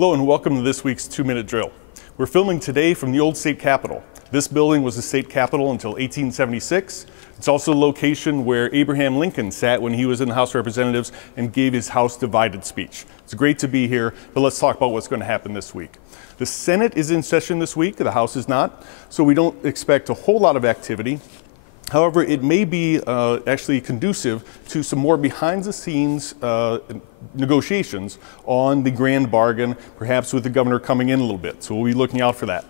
Hello and welcome to this week's 2-Minute Drill. We're filming today from the old state capitol. This building was the state capitol until 1876. It's also the location where Abraham Lincoln sat when he was in the House of Representatives and gave his House Divided speech. It's great to be here, but let's talk about what's going to happen this week. The Senate is in session this week, the House is not, so we don't expect a whole lot of activity. However, it may be actually conducive to some more behind-the-scenes negotiations on the grand bargain, perhaps with the governor coming in a little bit. So we'll be looking out for that.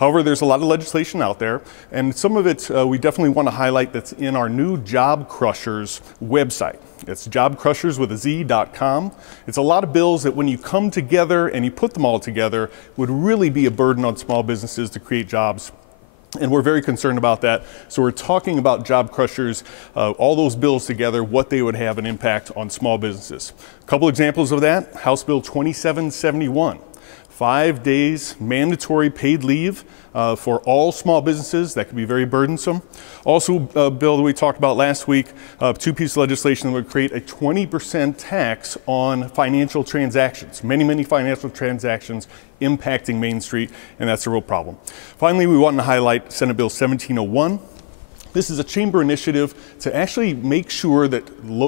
However, there's a lot of legislation out there, and some of it we definitely want to highlight that's in our new Job Crushers website. It's jobcrushers.com. It's a lot of bills that when you come together and you put them all together would really be a burden on small businesses to create jobs. And we're very concerned about that. So we're talking about Job Crushers, all those bills together, what they would have an impact on small businesses. A couple examples of that, House Bill 2771. 5 days mandatory paid leave for all small businesses. That could be very burdensome. Also, a bill that we talked about last week, two pieces of legislation that would create a 20% tax on financial transactions. Many financial transactions impacting Main Street, and that's a real problem. Finally, we want to highlight Senate Bill 1701. This is a chamber initiative to actually make sure that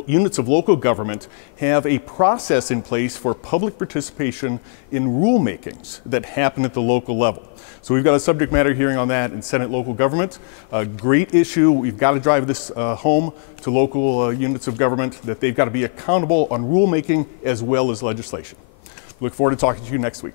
units of local government have a process in place for public participation in rulemakings that happen at the local level. So we've got a subject matter hearing on that in Senate Local Government. A great issue. We've got to drive this home to local units of government, that they've got to be accountable on rulemaking as well as legislation. Look forward to talking to you next week.